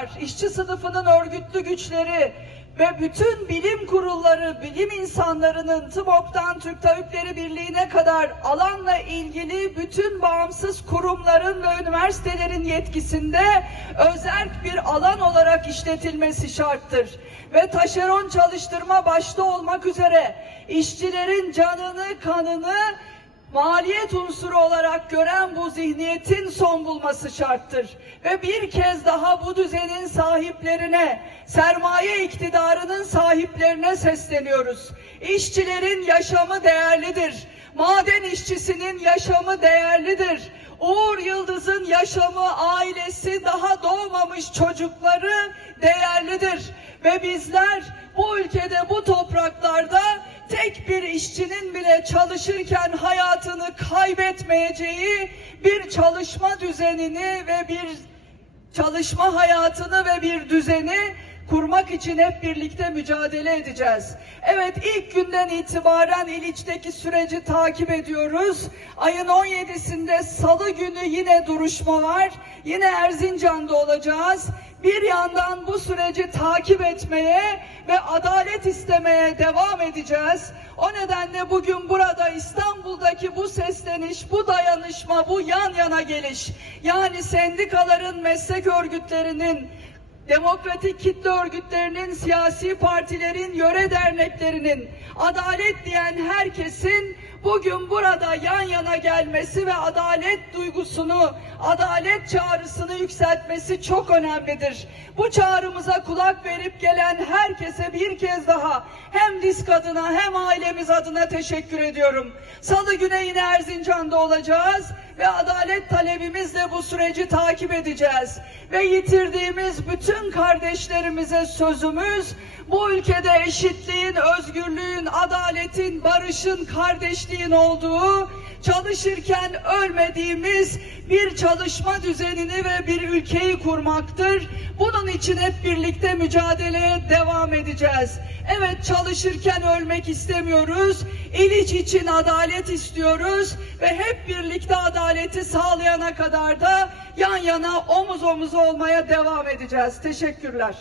kadar işçi sınıfının örgütlü güçleri ve bütün bilim kurulları, bilim insanlarının TMOK'tan Türk Tabipleri Birliği'ne kadar alanla ilgili bütün bağımsız kurumların ve üniversitelerin yetkisinde özerk bir alan olarak işletilmesi şarttır. Ve taşeron çalıştırma başta olmak üzere işçilerin canını, kanını maliyet unsuru olarak gören bu zihniyetin son bulması şarttır. Ve bir kez daha bu düzenin sahiplerine, sermaye iktidarının sahiplerine sesleniyoruz. İşçilerin yaşamı değerlidir. Maden işçisinin yaşamı değerlidir. Uğur Yıldız'ın yaşamı, ailesi, daha doğmamış çocukları değerlidir. Ve bizler bu ülkede, bu topraklarda tek bir işçinin bile çalışırken hayatını kaybetmeyeceği bir çalışma düzenini ve bir çalışma hayatını ve bir düzeni kurmak için hep birlikte mücadele edeceğiz. Evet ilk günden itibaren İliç'teki süreci takip ediyoruz. Ayın 17'sinde salı günü yine duruşma var. Yine Erzincan'da olacağız. Bir yandan bu süreci takip etmeye ve adalet istemeye devam edeceğiz. O nedenle bugün burada İstanbul'daki bu sesleniş, bu dayanışma, bu yan yana geliş, yani sendikaların, meslek örgütlerinin, demokratik kitle örgütlerinin, siyasi partilerin, yöre derneklerinin, adalet diyen herkesin bugün burada yan yana gelmesi ve adalet duygusunu, adalet çağrısını yükseltmesi çok önemlidir. Bu çağrımıza kulak verip gelen herkese bir kez daha hem disk adına hem ailemiz adına teşekkür ediyorum. Salı güne yine Erzincan'da olacağız ve adalet talebimizle bu süreci takip edeceğiz. Ve yitirdiğimiz bütün kardeşlerimize sözümüz bu ülkede eşitliğin, özgürlüğün, adaletin, barışın, kardeşliğin olduğu, çalışırken ölmediğimiz bir çalışma düzenini ve bir ülkeyi kurmaktır. Bunun için hep birlikte mücadeleye devam edeceğiz. Evet çalışırken ölmek istemiyoruz. İliç için adalet istiyoruz ve hep birlikte adaleti sağlayana kadar da yan yana omuz omuz olmaya devam edeceğiz. Teşekkürler.